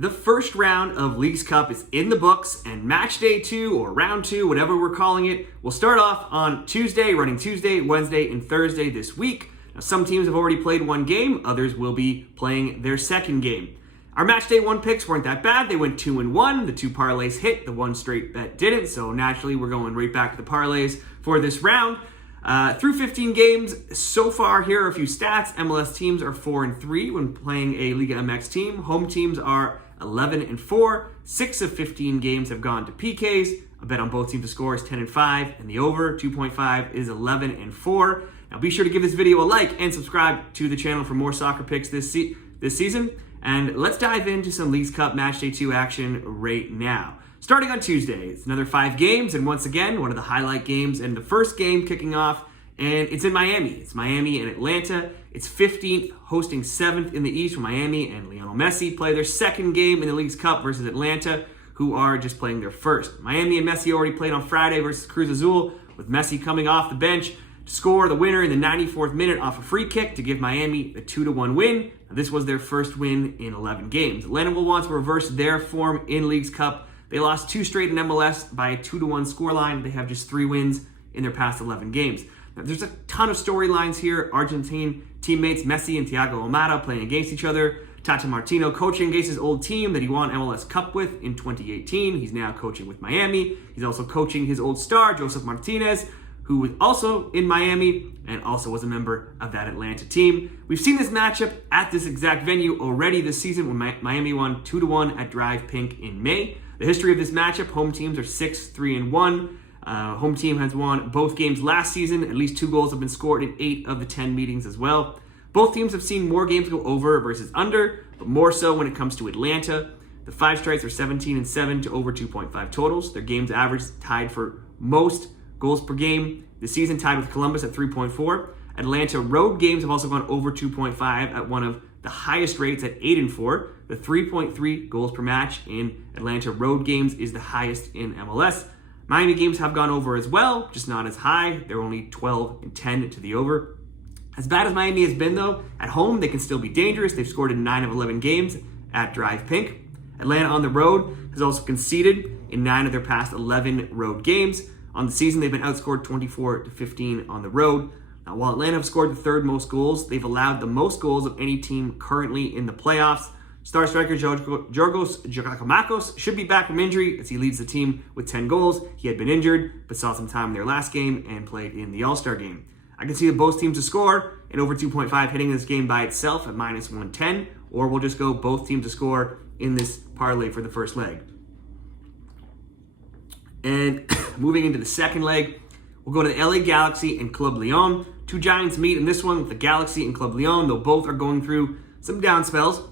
The first round of Leagues Cup is in the books, and match day 2 or round 2, whatever we're calling it, will start off on Tuesday, running Tuesday, Wednesday, and Thursday this week. Now, some teams have already played one game, others will be playing their second game. Our match day 1 picks weren't that bad. They went 2-1. The 2 parlays hit, the 1 straight bet didn't, so naturally we're going right back to the parlays for this round. Through 15 games so far, here are a few stats. MLS teams are 4-3 when playing a Liga MX team. Home teams are 11-4. 6 of 15 games have gone to PKs. A bet on both teams to score is 10-5, and the over 2.5 is 11-4. Now be sure to give this video a like and subscribe to the channel for more soccer picks this season. And let's dive into some Leagues Cup Match Day 2 action right now. Starting on Tuesday, it's another 5 games, and once again, one of the highlight games, and the first game kicking off, and it's in Miami. It's Miami and Atlanta. It's 15th, hosting 7th in the East, where Miami and Lionel Messi play their second game in the Leagues Cup versus Atlanta, who are just playing their first. Miami and Messi already played on Friday versus Cruz Azul, with Messi coming off the bench to score the winner in the 94th minute off a free kick to give Miami a 2-1 win. Now, this was their first win in 11 games. Atlanta will want to reverse their form in Leagues Cup. They lost 2 straight in MLS by a 2-1 scoreline. They have just 3 wins in their past 11 games. Now, there's a ton of storylines here. Argentine teammates Messi and Thiago Almada playing against each other. Tata Martino coaching against his old team that he won MLS Cup with in 2018. He's now coaching with Miami. He's also coaching his old star, Joseph Martinez, who was also in Miami and also was a member of that Atlanta team. We've seen this matchup at this exact venue already this season when Miami won 2-1 at Drive Pink in May. The history of this matchup, home teams are 6-3-1. Home team has won both games last season. At least 2 goals have been scored in 8 of the 10 meetings as well. Both teams have seen more games go over versus under, but more so when it comes to Atlanta. The 5 strikes are 17-7 to over 2.5 totals. Their games average tied for most goals per game this season, tied with Columbus at 3.4. Atlanta road games have also gone over 2.5 at one of the highest rates at 8-4. The 3.3 goals per match in Atlanta road games is the highest in MLS. Miami games have gone over as well, just not as high. They're only 12-10 to the over. As bad as Miami has been, though, at home they can still be dangerous. They've scored in 9 of 11 games at Drive Pink. Atlanta on the road has also conceded in 9 of their past 11 road games. On the season, they've been outscored 24-15 on the road. Now, while Atlanta have scored the 3rd most goals, they've allowed the most goals of any team currently in the playoffs. Star striker Giorgos Giacomakos should be back from injury as he leads the team with 10 goals. He had been injured, but saw some time in their last game and played in the All-Star game. I can see both teams to score and over 2.5 hitting this game by itself at -110, or we'll just go both teams to score in this parlay for the first leg. And moving into the second leg, we'll go to the LA Galaxy and Club Lyon. 2 giants meet in this one with the Galaxy and Club Lyon, though both are going through some down spells.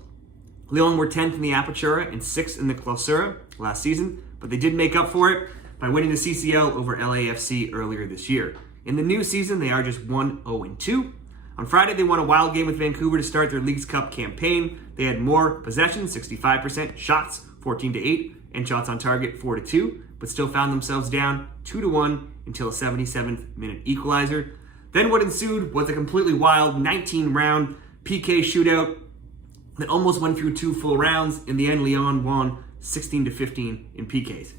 Lyon were 10th in the Apertura and 6th in the Clausura last season, but they did make up for it by winning the CCL over LAFC earlier this year. In the new season, they are just 1-0-2. On Friday, they won a wild game with Vancouver to start their Leagues Cup campaign. They had more possession, 65%, shots, 14-8, and shots on target, 4-2, but still found themselves down 2-1 until a 77th minute equalizer. Then what ensued was a completely wild 19-round PK shootout that almost went through 2 full rounds. In the end, Lyon won 16-15 in PKs.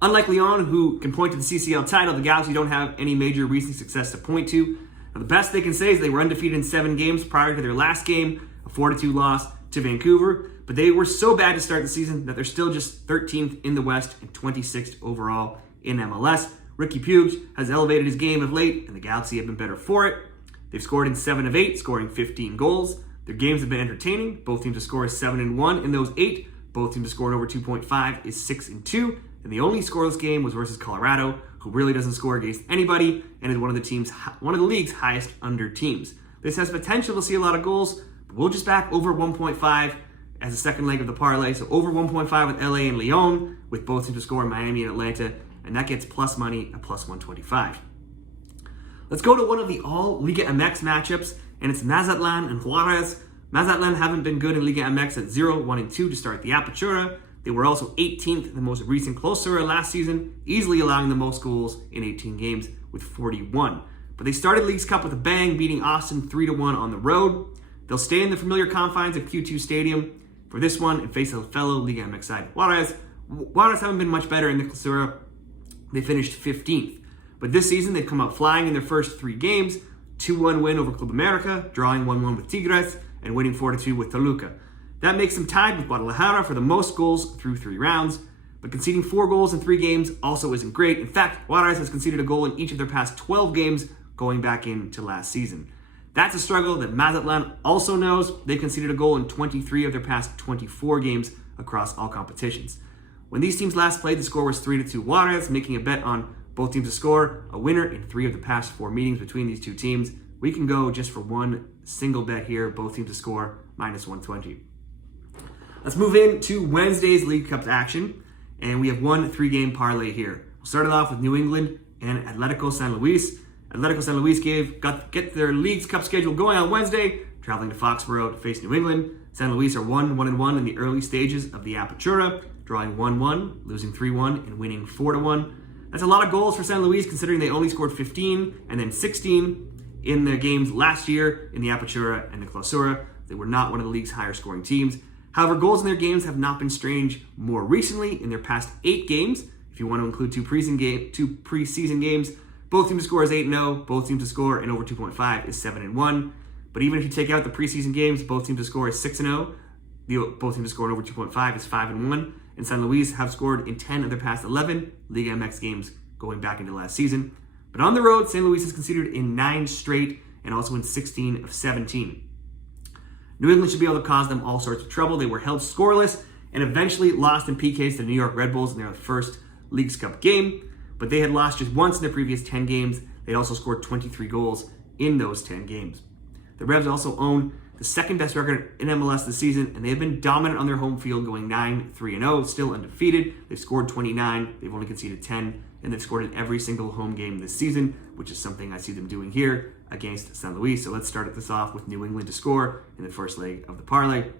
Unlike Lyon, who can point to the CCL title, the Galaxy don't have any major recent success to point to. Now, the best they can say is they were undefeated in 7 games prior to their last game, a 4-2 loss to Vancouver. But they were so bad to start the season that they're still just 13th in the West and 26th overall in MLS. Ricky Puig has elevated his game of late, and the Galaxy have been better for it. They've scored in 7 of 8, scoring 15 goals. Their games have been entertaining. Both teams to score is 7-1 in those 8. Both teams to score over 2.5 is 6-2. And the only scoreless game was versus Colorado, who really doesn't score against anybody and is one of the league's highest under teams. This has potential to see a lot of goals, but we'll just back over 1.5 as the second leg of the parlay. So over 1.5 with LA and Lyon, with both teams to score in Miami and Atlanta, and that gets plus money at plus 125. Let's go to one of the all Liga MX matchups, and it's Mazatlan and Juarez. Mazatlan haven't been good in Liga MX at 0-1-2 to start the Apertura. They were also 18th in the most recent Clausura last season, easily allowing the most goals in 18 games with 41. But they started Leagues Cup with a bang, beating Austin 3-1 on the road. They'll stay in the familiar confines of Q2 Stadium for this one and face a fellow Liga MX side. Juarez haven't been much better in the Clausura. They finished 15th. But this season, they've come out flying in their first 3 games. 2-1 win over Club America, drawing 1-1 with Tigres, and winning 4-2 with Toluca. That makes them tied with Guadalajara for the most goals through 3 rounds. But conceding 4 goals in 3 games also isn't great. In fact, Juarez has conceded a goal in each of their past 12 games going back into last season. That's a struggle that Mazatlan also knows. They conceded a goal in 23 of their past 24 games across all competitions. When these teams last played, the score was 3-2 Juarez, making a bet on both teams to score a winner in 3 of the past 4 meetings between these 2 teams. We can go just for one single bet here, both teams to score -120. Let's move into Wednesday's League Cup action, and we have one 3-game parlay here. We'll start it off with New England and Atletico San Luis. Atletico San Luis get their League's Cup schedule going on Wednesday, traveling to Foxborough to face New England. San Luis are 1-1-1 in the early stages of the Apertura, drawing 1-1, losing 3-1, and winning 4-1. That's a lot of goals for San Luis, considering they only scored 15 and then 16 in their games last year in the Apertura and the Clausura. They were not one of the league's higher scoring teams. However, goals in their games have not been strange more recently. In their past 8 games, if you want to include 2 preseason games, both teams to score is 8-0, both teams to score and over 2.5 is 7-1. But even if you take out the preseason games, both teams to score is 6-0, both teams to score and over 2.5 is 5-1. And San Luis have scored in 10 of their past 11 Liga MX games going back into last season. But on the road, San Luis has conceded in 9 straight and also in 16 of 17. New England should be able to cause them all sorts of trouble. They were held scoreless and eventually lost in PKs to the New York Red Bulls in their first Leagues Cup game. But they had lost just once in their previous 10 games. They also scored 23 goals in those 10 games. The Revs also own the second best record in MLS this season, and they have been dominant on their home field, going 9-3-0, still undefeated. They've scored 29, they've only conceded 10, and they've scored in every single home game this season, which is something I see them doing here against San Luis. So let's start this off with New England to score in the first leg of the parlay. And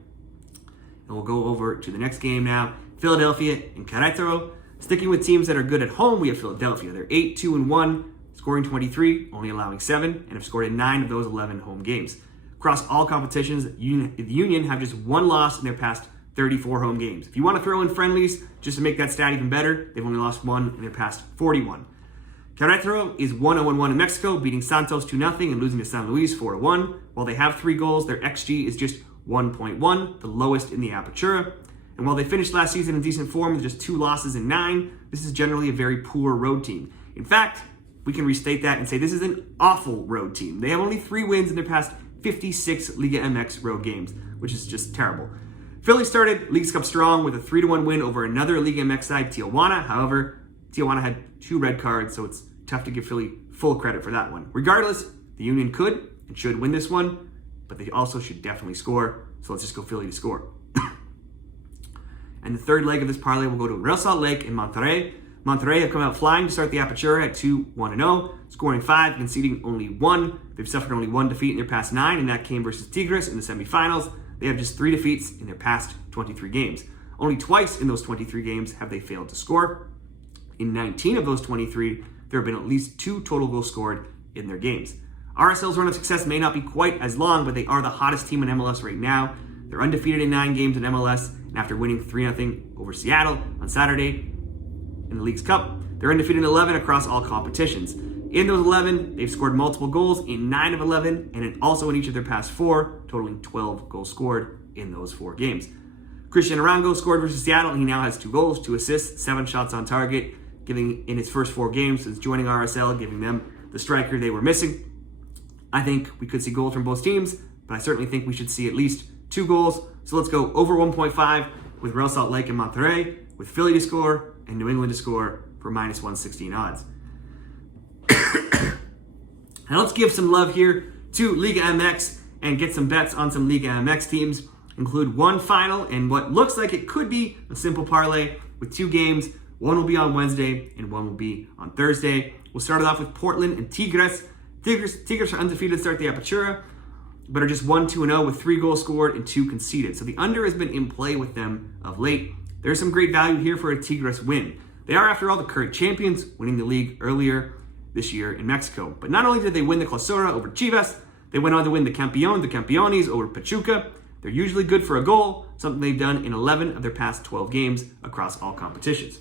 we'll go over to the next game now. Philadelphia and Queretaro. Sticking with teams that are good at home, we have Philadelphia. They're 8-2-1, scoring 23, only allowing 7, and have scored in 9 of those 11 home games. Across all competitions, the Union have just 1 loss in their past 34 home games. If you want to throw in friendlies, just to make that stat even better, they've only lost 1 in their past 41. Queretaro is 1-0-1 in Mexico, beating Santos 2-0 and losing to San Luis 4-1. While they have 3 goals, their XG is just 1.1, the lowest in the Apertura. And while they finished last season in decent form with just 2 losses in 9, this is generally a very poor road team. In fact, we can restate that and say this is an awful road team. They have only 3 wins in their past 56 Liga MX road games, which is just terrible. Philly started Leagues Cup strong with a 3-1 win over another Liga MX side, Tijuana. However, Tijuana had 2 red cards, so it's tough to give Philly full credit for that one. Regardless, the Union could and should win this one, but they also should definitely score. So let's just go Philly to score. And the third leg of this parlay will go to Real Salt Lake and Monterrey. Monterrey have come out flying to start the Apertura at 2-1-0, scoring 5, conceding only 1. They've suffered only 1 defeat in their past 9, and that came versus Tigres in the semifinals. They have just 3 defeats in their past 23 games. Only twice in those 23 games have they failed to score. In 19 of those 23, there have been at least 2 total goals scored in their games. RSL's run of success may not be quite as long, but they are the hottest team in MLS right now. They're undefeated in 9 games in MLS, and after winning 3-0 over Seattle on Saturday in the League's Cup, they're undefeated in 11 across all competitions. In those 11, they've scored multiple goals in 9 of 11, and also in each of their past 4, totaling 12 goals scored in those 4 games. Christian Arango scored versus Seattle, and he now has 2 goals, 2 assists, 7 shots on target, giving in his first 4 games since joining RSL, giving them the striker they were missing. I think we could see goals from both teams, but I certainly think we should see at least 2 goals. So let's go over 1.5 with Real Salt Lake and Monterrey, with Philly to score and New England to score for -116 odds. Now let's give some love here to Liga MX and get some bets on some Liga MX teams. Include one final and what looks like it could be a simple parlay with 2 games. One will be on Wednesday and one will be on Thursday. We'll start it off with Portland and Tigres. Tigres are undefeated to start the Apertura, but are just 1-2-0 with 3 goals scored and 2 conceded. So the under has been in play with them of late. There's some great value here for a Tigres win. They are, after all, the current champions, winning the league earlier this year in Mexico. But not only did they win the Clausura over Chivas, They went on to win the Campeones over Pachuca. They're usually good for a goal, something they've done in 11 of their past 12 games across all competitions.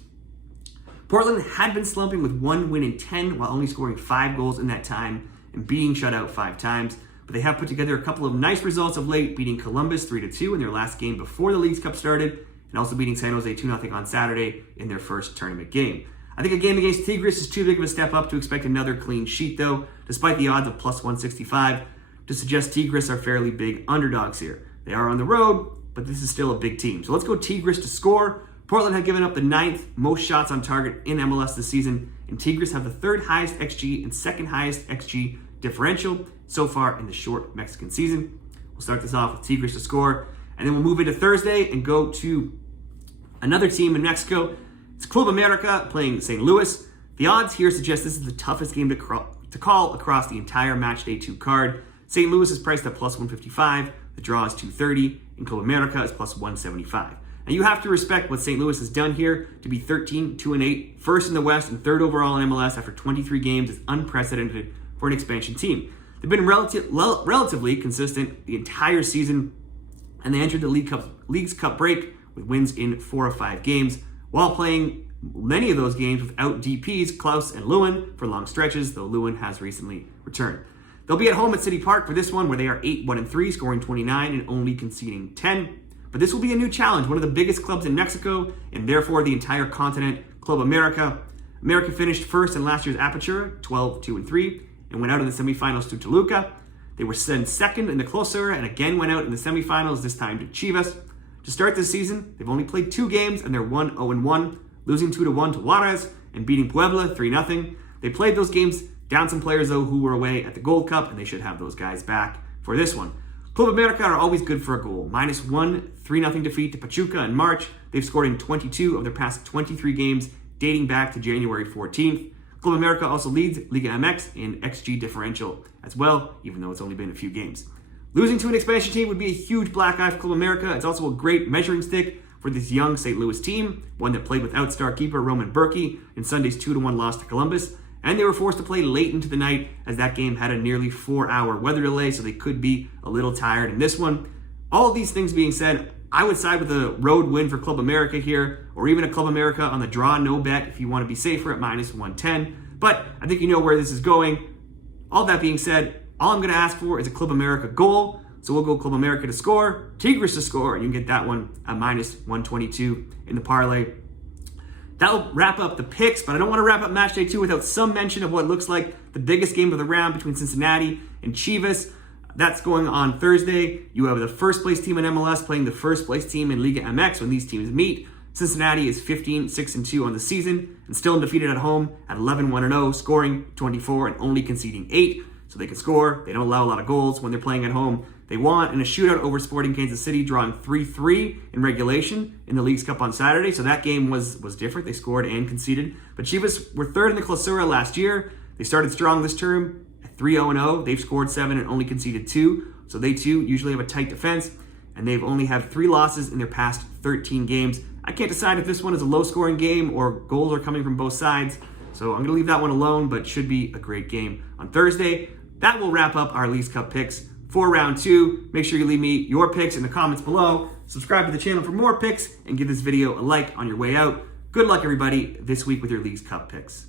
Portland had been slumping with 1 win in 10 while only scoring 5 goals in that time and being shut out 5 times. But they have put together a couple of nice results of late, beating Columbus 3-2 in their last game before the Leagues Cup started, and also beating San Jose 2-0 on Saturday in their first tournament game. I think a game against Tigres is too big of a step up to expect another clean sheet, though, despite the odds of plus 165 to suggest Tigres are fairly big underdogs here. They are on the road, but this is still a big team. So let's go Tigres to score. Portland have given up the 9th most shots on target in MLS this season, and Tigres have the 3rd highest XG and 2nd highest XG differential so far in the short Mexican season. We'll start this off with Tigres to score, and then we'll move into Thursday and go to another team in Mexico. It's Club America playing St. Louis. The odds here suggest this is the toughest game to call across the entire Matchday 2 card. St. Louis is priced at plus 155, the draw is 230, and Club America is plus 175. Now you have to respect what St. Louis has done here. To be 13-2-8, first in the West and 3rd overall in MLS after 23 games is unprecedented for an expansion team. They've been relatively consistent the entire season, and they entered the Leagues Cup break with wins in 4 of 5 games, while playing many of those games without DPs Klaus and Lewin for long stretches, though Lewin has recently returned. They'll be at home at City Park for this one, where they are 8-1-3, scoring 29 and only conceding 10. But this will be a new challenge, one of the biggest clubs in Mexico, and therefore the entire continent, Club America. America finished first in last year's Apertura, 12-2-3, and went out in the semifinals to Toluca. They were then second in the Clausura and again went out in the semifinals, this time to Chivas. To start this season, they've only played 2 games and they're 1-0-1, losing 2-1 to Juarez and beating Puebla 3-0. They played those games down some players though who were away at the Gold Cup, and they should have those guys back for this one. Club America are always good for a goal. -1, 3-0 defeat to Pachuca in March. They've scored in 22 of their past 23 games, dating back to January 14th. Club America also leads Liga MX in XG differential as well, even though it's only been a few games. Losing to an expansion team would be a huge black eye for Club America. It's also a great measuring stick for this young St. Louis team, one that played without star keeper Roman Berkey in Sunday's 2-1 loss to Columbus. And they were forced to play late into the night as that game had a nearly 4-hour weather delay, so they could be a little tired in this one. All of these things being said, I would side with a road win for Club America here, or even a Club America on the draw no bet if you want to be safer at -110. But I think you know where this is going. All that being said, all I'm going to ask for is a Club America goal. So we'll go Club America to score, Tigres to score, and you can get that one at -122 in the parlay. That'll wrap up the picks, but I don't want to wrap up Matchday 2 without some mention of what looks like the biggest game of the round between Cincinnati and Chivas. That's going on Thursday. You have the first place team in MLS playing the first place team in Liga MX when these teams meet. Cincinnati is 15-6-2 on the season and still undefeated at home at 11-1-0, scoring 24 and only conceding 8. So they can score. They don't allow a lot of goals when they're playing at home. They won in a shootout over Sporting Kansas City, drawing 3-3 in regulation in the Leagues Cup on Saturday. So that game was different. They scored and conceded. But Chivas were 3rd in the Clausura last year. They started strong this term at 3-0-0. They've scored 7 and only conceded 2. So they too usually have a tight defense. And they've only had 3 losses in their past 13 games. I can't decide if this one is a low-scoring game or goals are coming from both sides. So I'm going to leave that one alone, but should be a great game on Thursday. That will wrap up our Leagues Cup picks for round 2. Make sure you leave me your picks in the comments below. Subscribe to the channel for more picks and give this video a like on your way out. Good luck, everybody, this week with your Leagues Cup picks.